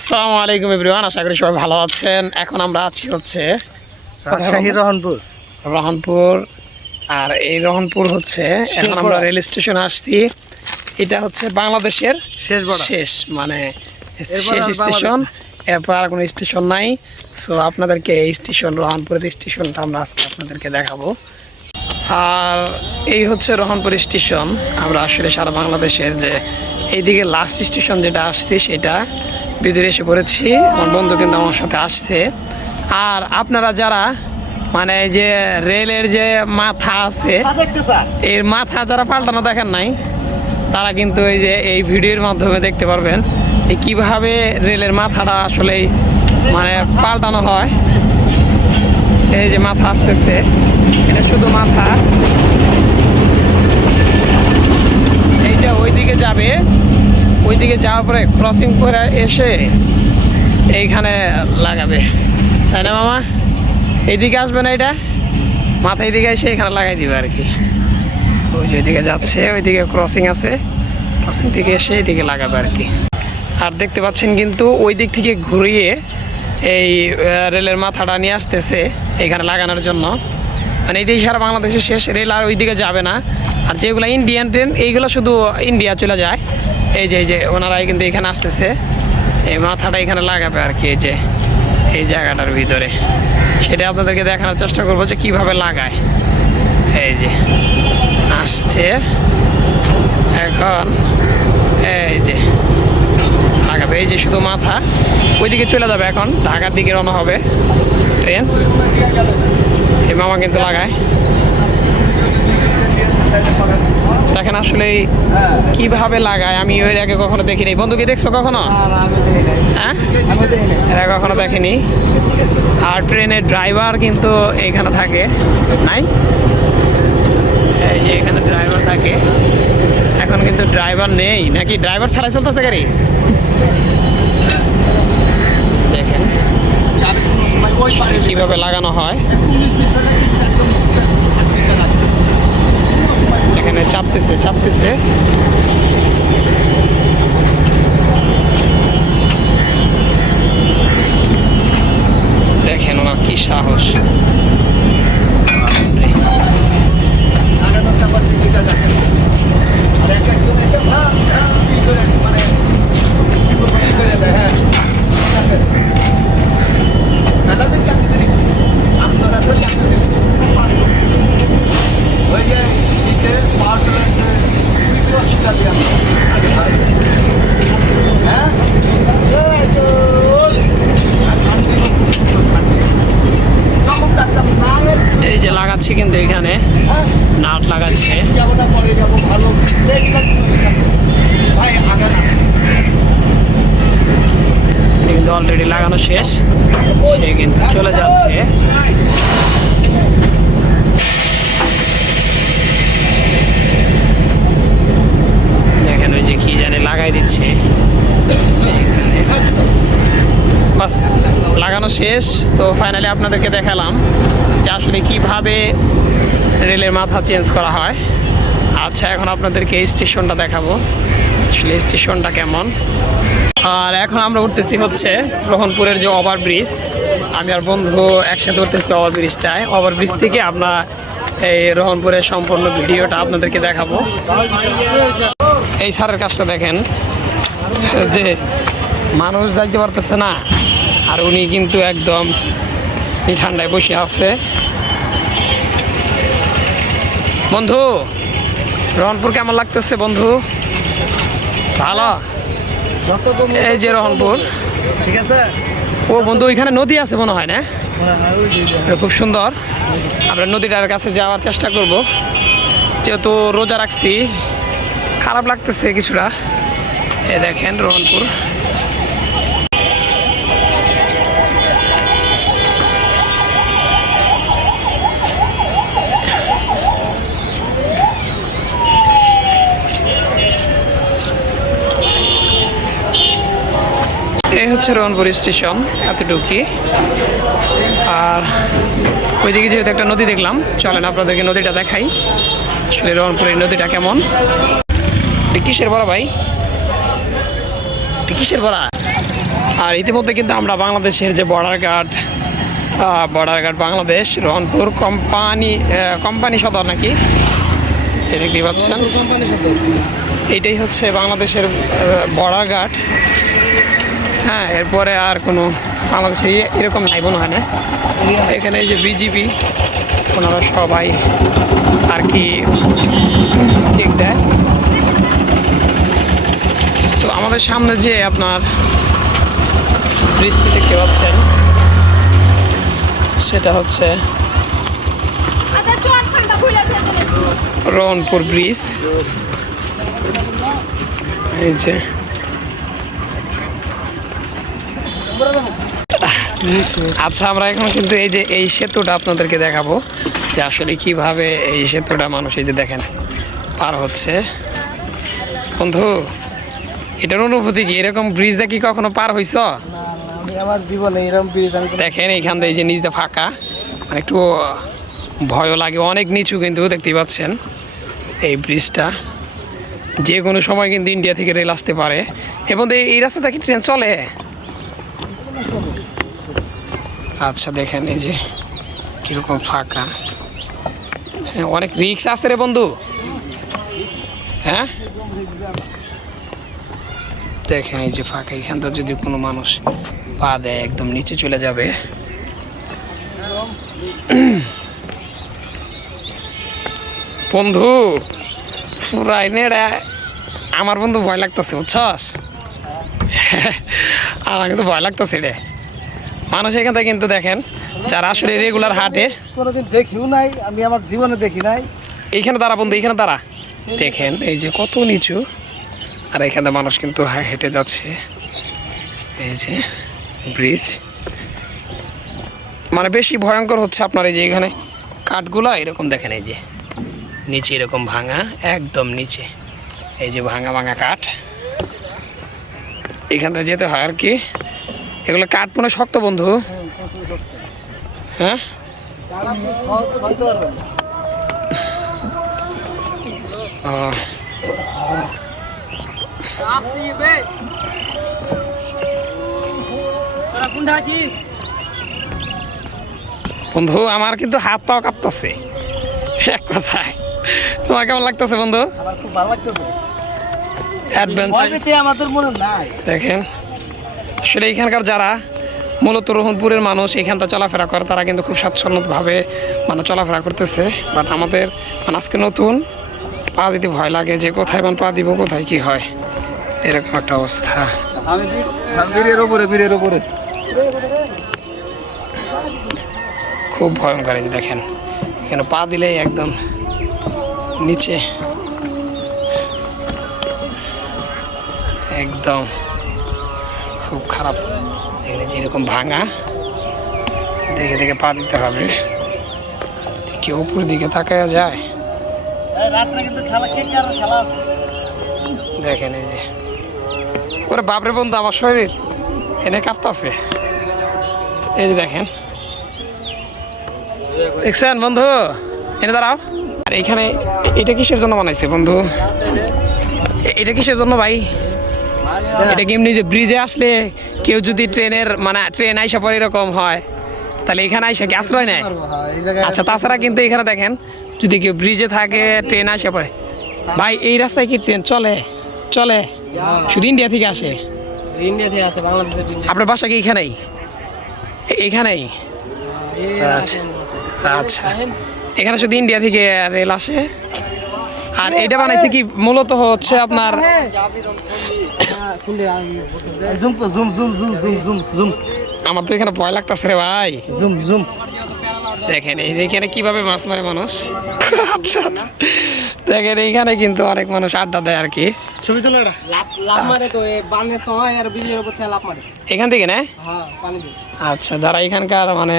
আসসালামু আলাইকুম এভরিওয়ান আশা করি সবাই ভালো আছেন। এখন আমরা আছি হচ্ছে রাজশাহী রহনপুর। রহনপুর। আর এই রহনপুর হচ্ছে এখন আমরা রেল স্টেশনে আসছি। এটা হচ্ছে বাংলাদেশের শেষ বড়া। শেষ মানে শেষ স্টেশন। এরপর আর কোনো স্টেশন নাই। সো আপনাদেরকে এই স্টেশন রহনপুরের স্টেশনটা আমরা আজকে আপনাদেরকে দেখাবো। আর এই হচ্ছে রহনপুর স্টেশন। আমরা আসলে সারা বাংলাদেশের যে এইদিকে লাস্ট স্টেশন যেটা আসছে সেটা ভিতরে এসে পড়েছি। আমার বন্ধু কিন্তু আমার সাথে আসছে। আর আপনারা যারা মানে এই যে রেলের যে মাথা আছে এর মাথা যারা পাল্টানো দেখেন নাই তারা কিন্তু এই যে এই ভিডিওর মাধ্যমে দেখতে পারবেন এই কীভাবে রেলের মাথাটা আসলে মানে পাল্টানো হয়। এই যে মাথা আসতেছে এটা শুধু মাথা এইটা ওইদিকে যাবে ওইদিকে যাওয়ার পরে ক্রসিং করে এসে এইখানে লাগাবে। তাই না, মামা? এইদিকে আসবে না এটা? মাথা এইদিকে এসে এখানে লাগাই দিবে আর কি। ওই যে ওইদিকে যাচ্ছে, ওইদিকে ক্রসিং আছে। ক্রসিং থেকে এসে এদিকে লাগাবে আর কি। আর দেখতে পাচ্ছেন কিন্তু ওই দিক থেকে ঘুরিয়ে এই রেলের মাথাটা নিয়ে আসতেছে এখানে লাগানোর জন্য। মানে এটাই সারা বাংলাদেশের শেষ রেল আর ওইদিকে যাবে না। আর যেগুলো ইন্ডিয়ান ট্রেন এইগুলো শুধু ইন্ডিয়া চলে যায়। এই যে এই যে, ওনারাই কিন্তু এখানে আসতেছে। এই মাথাটা এখানে লাগাবে আর কি, এই যে, এই জায়গাটার ভিতরে। সেটা আপনাদেরকে দেখানোর চেষ্টা করব যে কীভাবে লাগায়। এই যে, আসছে। এখন, এই যে, লাগাবে। এই যে শুধু মাথা, ওইদিকে চলে যাবে এখন। ঢাকার দিকে রওনা হবে। ট্রেন এই মামা কিন্তু লাগায়। দেখেন আসলে কীভাবে লাগায়, আমি ওই আগে কখনো দেখিনি। বন্ধু, কি দেখছ কখনো? হ্যাঁ? এরা কখনো দেখেনি। আর ট্রেনের ড্রাইভার কিন্তু এইখানে থাকে। নাই? এই যে এখানে ড্রাইভার থাকে। এখন কিন্তু ড্রাইভার নেই। নাকি ড্রাইভার ছাড়াই চলতেছে গাড়ি? দেখেন। কীভাবে লাগানো হয়? এখানে চাপতেছে চাপতেছে। দেখেন ওনার কি সাহস এই যে লাগাচ্ছে কিন্তু এখানে নাট লাগাচ্ছে কিন্তু অলরেডি লাগানো শেষ সে কিন্তু চলে যাচ্ছে দেখেন ওই যে কি জানে লাগাই দিচ্ছে এইখানে। বাস লাগানো শেষ, তো ফাইনালি আপনাদেরকে দেখালাম যে আসলে কীভাবে রেলের মাথা চেঞ্জ করা হয়। আচ্ছা এখন আপনাদেরকে এই স্টেশনটা দেখাবো। আসলে স্টেশনটা কেমন? আর এখন আমরা উঠতেছি হচ্ছে রোহনপুরের যে ওভার ব্রিজ। আমি আর বন্ধু একসাথে উঠতেছি ওভার ব্রিজটায়। ওভার ব্রিজ থেকে আমরা এই রোহনপুরের সম্পূর্ণ ভিডিওটা আপনাদেরকে দেখাবো। এই সারের কাজটা দেখেন, যে মানুষ যাইতে পারতেছে না। আর উনি কিন্তু একদম এই ঠান্ডায় বসে আছে। বন্ধু রহনপুর কেমন লাগতেছে বন্ধু? ভালো? এই যে রহনপুর। ঠিক আছে? ও বন্ধু ওইখানে নদী আছে মনে হয় না? হ্যাঁ, হ্যাঁ, খুব সুন্দর। আমরা নদীটার কাছে যাওয়ার চেষ্টা করব। যেহেতু রোজা রাখছি খারাপ লাগতেছে কিছুটা। এ দেখেন রোহনপুর। এই হচ্ছে রোহনপুর স্টেশন এতটুকুই আর ওইদিকে যেহেতু একটা নদী দেখলাম, চলেন আপনাদেরকে নদীটা দেখাই, আসলে রোহনপুরের নদীটা কেমন। কিসের বড়া ভাই? কিসের বড়া? আর ইতিমধ্যে কিন্তু আমরা বাংলাদেশের যে border guard border guard Bangladesh Rohanpur company company সদর নাকি? দেখতেই পাচ্ছেন। এইটাই হচ্ছে বাংলাদেশের বর্ডার গার্ড। হ্যাঁ এরপরে আর কোনো বাংলাদেশে এরকম নাই, মনে হয় না। এখানে এই যে বিজিবি ওনারা সবাই আর কি চেক দেয়। সো আমাদের সামনে যে আপনার বৃষ্টি দেখতে পাচ্ছেন, সেটা হচ্ছে রোহনপুর ব্রিজ। এই যে আচ্ছা আমরা এখন কিন্তু এই যে এই সেতুটা আপনাদেরকে দেখাবো যে আসলে কীভাবে এই সেতুটা মানুষ এই যে দেখেন পার হচ্ছে। বন্ধু এটার অনুভূতি কি? এরকম ব্রিজ দেখি কখনো পার হইছ? আমার জীবনে এরকম ব্রিজ আমি দেখেন এইখান এই যে নিচটা ফাঁকা। মানে একটু ভয়ও লাগে অনেক নিচু কিন্তু দেখতেই পাচ্ছেন এই ব্রিজটা যে কোনো সময় কিন্তু ইন্ডিয়া থেকে রেল আসতে পারে। এবং এই- এই রাস্তা দেখি ট্রেন চলে? আচ্ছা দেখেন এই যে কীরকম ফাঁকা। হ্যাঁ অনেক রিক্স আছে রে বন্ধু। হ্যাঁ? দেখেন এই যে ফাঁকা এখানটা যদি কোনো মানুষ পা দেয়, একদম নিচে চলে যাবে। বন্ধু পুরাই আমার বন্ধু ভয় লাগতেছে, বুঝছস? আমার কিন্তু ভয় লাগতেছে রে। মানুষ এখান থেকে কিন্তু দেখেন যারা আসলে রেগুলার হাটে। কোনোদিন দেখিও নাই আমি আমার জীবনে দেখি নাই। এইখানে দাঁড়া বন্ধু এইখানে দাঁড়া। দেখেন এই যে কত নিচু। আর এখানে মানুষ কিন্তু হেঁটে যাচ্ছে। এই যে ব্রিজ। মানে বেশি ভয়ঙ্কর হচ্ছে আপনার এই যে এখানে কাঠগুলা এরকম দেখেন এই যে। নিচে এরকম ভাঙা একদম নিচে। এই যে ভাঙা ভাঙা কাঠ। এখান থেকে যেতে হয় আর কি। এগুলো কাঠ মনে শক্ত বন্ধু। হ্যাঁ? বন্ধু আমার কিন্তু হাত পাও কাঁপতেছে। এক কথায়। তোমার কেমন লাগতেছে বন্ধু? আমার খুব ভালো লাগতেছে। অ্যাডভেঞ্চার ভয়ভীতি আমাদের মনে নাই। দেখেন। আসলে এখানকার যারা মূলত রোহনপুরের মানুষ এখানটা চলাফেরা করে তারা কিন্তু খুব স্বাচ্ছন্দ্যভাবে মানে চলাফেরা করতেছে। বাট আমাদের মানে আজকে নতুন পা দিতে ভয় লাগে যে কোথায় মানে পা দিব কোথায় কি হয়। এরকম একটা অবস্থা। আমি বীরের ওপরে বীরের ওপরে খুব ভয়ঙ্কর এই দেখেন। এখানে পা দিলেই একদম নিচে। একদম। খুব খারাপ। এখানে যেরকম ভাঙা দেখে দেখে পা দিতে হবে। কি উপর দিকে তাকায়া যায়? দেখেন এই যে। ওরে বাপরে বন্ধু আমার শরীর। এনে কাঁপতাছে। এই যে দেখেন। দেখছেন বন্ধু? এনে দাঁড়াও। আর এখানে এটা কিসের জন্য বানাইছে বন্ধু? এটা কিসের জন্য ভাই? এটা কি এমনি যে ব্রিজে আসলে কেউ যদি ট্রেনের মানে ট্রেন আইসা পরে এরকম হয় তাহলে এখানে আইসা কি আশ্রয় নেয়? হ্যাঁ, আচ্ছা তাছাড়া কিন্তু এখানে দেখেন যদি কেউ ব্রিজে থাকে ট্রেন আসে পরে। ভাই এই রাস্তায় কি ট্রেন চলে? চলে? শুধু ইন্ডিয়া থেকে আসে? ইন্ডিয়া থেকে আছে বাংলাদেশের আপনার বাসা কি এখানেই? এখানেই? আচ্ছা আচ্ছা। এখানে শুধু ইন্ডিয়া থেকে রেল আসে। আর এটা বানাইছে কি? মূলত হচ্ছে আপনার zoom zoom zoom zoom zoom zoom zoom. আমার তো এখানে ভয় লাগতেছে রে ভাই। Zoom zoom. দেখেন এই যে এখানে কীভাবে মাছ মারে মানুষ? আচ্ছা আচ্ছা। দেখেন এইখানে কিন্তু অনেক মানুষ আড্ডা দেয় আর কি। ছবি তোলা এটা। লাভ লাভ মারে তো এই বানের সময় আর বিলের উপর থেকে লাভ মারে। এখান থেকে না? হ্যাঁ পানি আচ্ছা যারা এখানকার মানে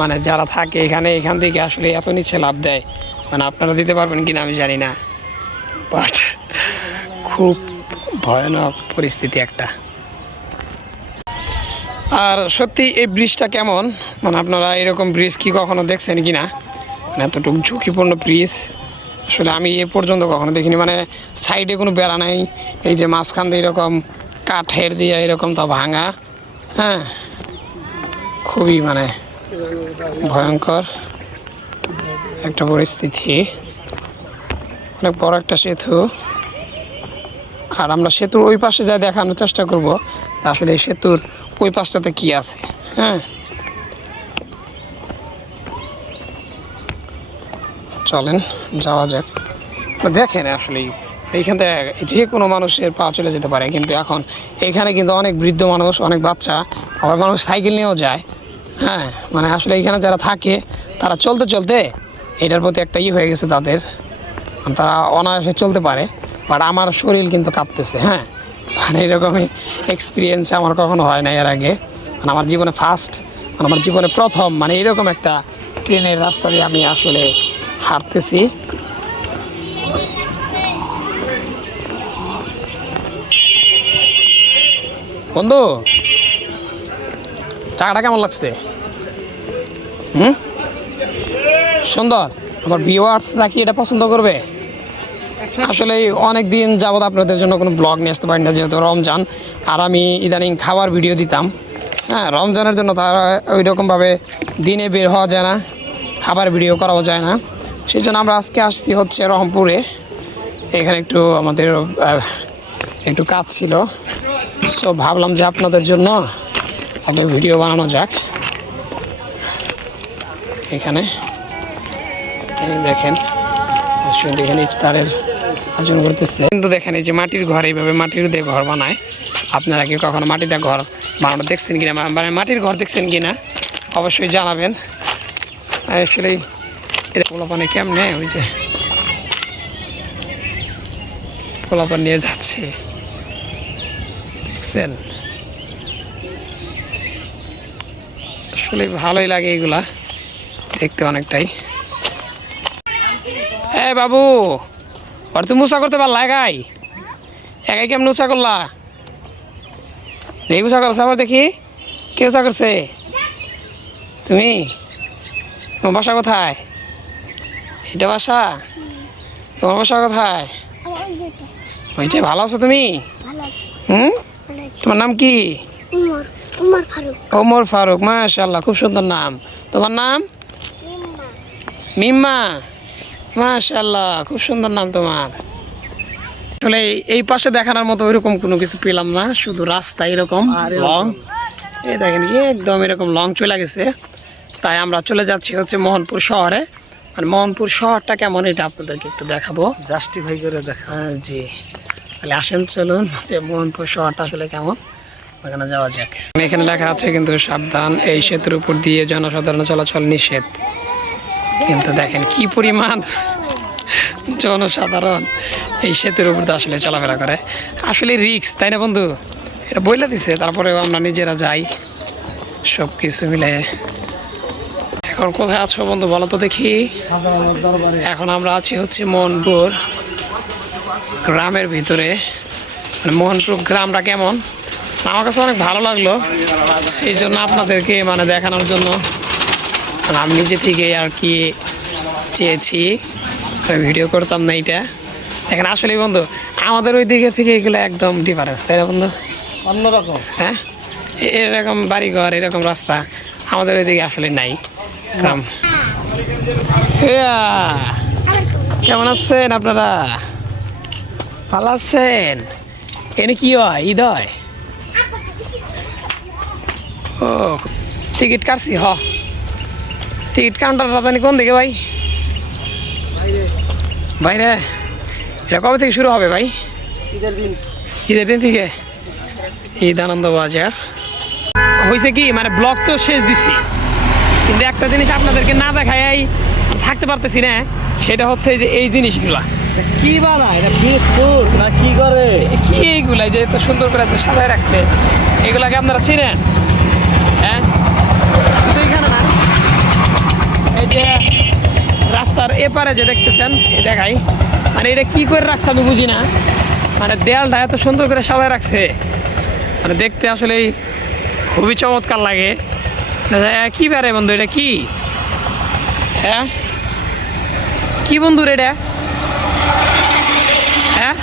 মানে যারা থাকে এখানে এখান থেকে আসলে এত নিচে লাভ দেয়। মানে আপনারা দিতে পারবেন কিনা আমি জানি না। বাট খুব ভয়ানক পরিস্থিতি একটা। আর সত্যি এই ব্রিজটা কেমন? মানে আপনারা এরকম ব্রিজ কি কখনো দেখছেন কি না? মানে এতটুকু ঝুঁকিপূর্ণ ব্রিজ। আসলে আমি এ পর্যন্ত কখনো দেখিনি। মানে সাইডে কোনো বেড়া নাই, এই যে মাঝখান দিয়ে এরকম কাঠের দিয়ে এরকম তা ভাঙা হ্যাঁ? খুবই মানে ভয়ঙ্কর একটা পরিস্থিতি। অনেক বড় একটা সেতু। আর আমরা সেতুর ওই পাশে যা দেখানোর চেষ্টা করব, আসলে এই সেতুর ওই পাশটাতে কি আছে হ্যাঁ? চলেন, যাওয়া যাক। দেখেন আসলে এইখান থেকে যে কোনো মানুষের পা চলে যেতে পারে, কিন্তু এখন এখানে কিন্তু অনেক বৃদ্ধ মানুষ, অনেক বাচ্চা, আবার মানুষ সাইকেল নিয়েও যায় হ্যাঁ? মানে আসলে এখানে যারা থাকে, তারা চলতে চলতে এটার প্রতি একটা ই হয়ে গেছে তাদের তারা অনায়াসে চলতে পারে। বাট আমার শরীর কিন্তু কাঁপতেছে হ্যাঁ। মানে এরকমই এক্সপিরিয়েন্স আমার কখনো হয় না এর আগে। মানে আমার জীবনে ফার্স্ট মানে আমার জীবনে প্রথম মানে এরকম একটা ট্রেনের রাস্তা দিয়ে আমি আসলে হাঁটতেছি। বন্ধু, চাকাটা কেমন লাগছে? হুম? সুন্দর। আমার ভিউয়ার্সরা কি এটা পছন্দ করবে? আসলে অনেক দিন যাবত আপনাদের জন্য কোনো ব্লগ নিয়ে আসতে পারি না যেহেতু রমজান, আর আমি ইদানিং খাবার ভিডিও দিতাম। হ্যাঁ রমজানের জন্য তারা ওই রকমভাবে দিনে বের হওয়া যায় না, খাবার ভিডিও করাও যায় না। সেই জন্য আমরা আজকে আসছি হচ্ছে রহমপুরে। এখানে একটু আমাদের একটু কাজ ছিল। সো ভাবলাম যে আপনাদের জন্য একটা ভিডিও বানানো যাক। এখানে দেখেন এখানে ইফতারের আয়োজন করতেছে। কিন্তু দেখেন এই যে মাটির ঘর, এইভাবে মাটির দিয়ে ঘর বানায়। আপনারা কি কখনো মাটিতে ঘর বানানো দেখছেন কিনা? মানে মাটির ঘর দেখছেন কিনা? অবশ্যই জানাবেন। আসলে এটা পোলাপানে কেমনে ওই যে পোলাপান নিয়ে যাচ্ছে? দেখছেন? আসলে ভালোই লাগে এগুলা। দেখতে অনেকটাই। এ বাবু! ওর তুমি উঁচা করতে পারলা একাই? একাই কেমন উঁচা করলা? দেখি উঁচা করছে আবার দেখি। কে উঁচা করছে? তুমি? তোমার বাসা কোথায়? এটা বাসা? তোমার বাসা কোথায়? ওইটাই ভালো আছো তুমি? হুম? তোমার নাম কি? ওমর ফারুক মাশাল্লাহ খুব সুন্দর নাম। তোমার নাম? মিম্মা। মাশাল্লাহ খুব সুন্দর নাম তোমার। আসলে এই- পাশে দেখানোর মতো ওইরকম কোনো কিছু পেলাম না শুধু রাস্তা এরকম লং এই দেখেন একদম এরকম লং চলে গেছে। তাই আমরা চলে যাচ্ছি হচ্ছে মোহনপুর শহরে। মানে মোহনপুর শহরটা কেমন এটা আপনাদেরকে একটু দেখাবো। জাস্টিফাই করে দেখা। হ্যাঁ, জি। তাহলে আসেন চলুন যে মোহনপুর শহরটা আসলে কেমন ওখানে যাওয়া যাক। এখানে লেখা আছে কিন্তু সাবধান এই সেতুর উপর দিয়ে জনসাধারণ চলাচল নিষেধ। কিন্তু দেখেন কি পরিমাণ জনসাধারণ এই সেতুর উপর দিয়ে আসলে চলাফেরা করে। আসলে রিক্স তাই না বন্ধু? এটা বইলে দিছে, তারপরেও আমরা নিজেরা যাই। সব কিছু মিলে। এখন কোথায় আছো বন্ধু বলো তো দেখি। এখন আমরা আছি হচ্ছে মোহনপুর গ্রামের ভিতরে। মানে মোহনপুর গ্রামটা কেমন? আমার কাছে অনেক ভালো লাগল। সেই জন্য আপনাদেরকে মানে দেখানোর জন্য মানে আমি নিজে থেকে আর কি চেয়েছি ভিডিও করতাম না এইটা দেখেন আসলে বন্ধু আমাদের ওই দিকে থেকে এগুলো একদম ডিফারেন্স তাই না বন্ধু? অন্যরকম হ্যাঁ? এরকম বাড়িঘর এরকম রাস্তা আমাদের ওইদিকে আসলে নাই। কেমন আছেন আপনারা? ভালো আছেন? এনে কি হয়? ঈদ হয়? ও টিকিট কাটছি হ। টিকিট কাউন্টারটা জানি কোন দিকে ভাই? বাইরে। এটা কবে থেকে শুরু হবে ভাই? ঈদের দিন। ঈদের দিন থেকে? ঈদ আনন্দ বাজার। হয়েছে কি মানে ব্লগ তো শেষ দিছি। কিন্তু একটা জিনিস আপনাদেরকে না দেখাই থাকতে পারতেছি না সেটা হচ্ছে যে এই জিনিসগুলা। কি বানায় এটা বিস্কুট না কি করে? কি এইগুলা যে এত সুন্দর করে এত সাজায় রাখছে? এগুলাকে আপনারা চিনেন? হ্যাঁ? রাস্তার এপারে যে দেখতেছেন দেখাই। মানে এটা কি করে রাখছে আমি বুঝি না। মানে দেয়ালটা এত সুন্দর করে সাজায় রাখছে। মানে দেখতে আসলে খুবই চমৎকার লাগে। কি বারে বন্ধু, এটা কি? হ্যাঁ কি বন্ধু এটা? হ্যাঁ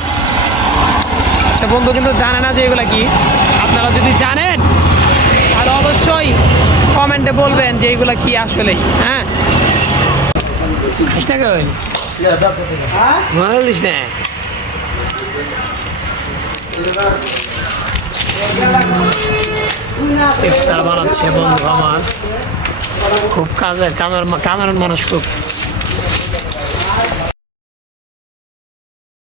আচ্ছা বন্ধু কিন্তু জানে না যে এগুলা কি। আপনারা যদি জানেন, তাহলে অবশ্যই কমেন্টে বলবেন যে এগুলা কি আসলে হ্যাঁ? না কেউ মনে বলিস না ইফতার বানাচ্ছে বন্ধু আমার। খুব কাজের, কামের কামের মানুষ খুব।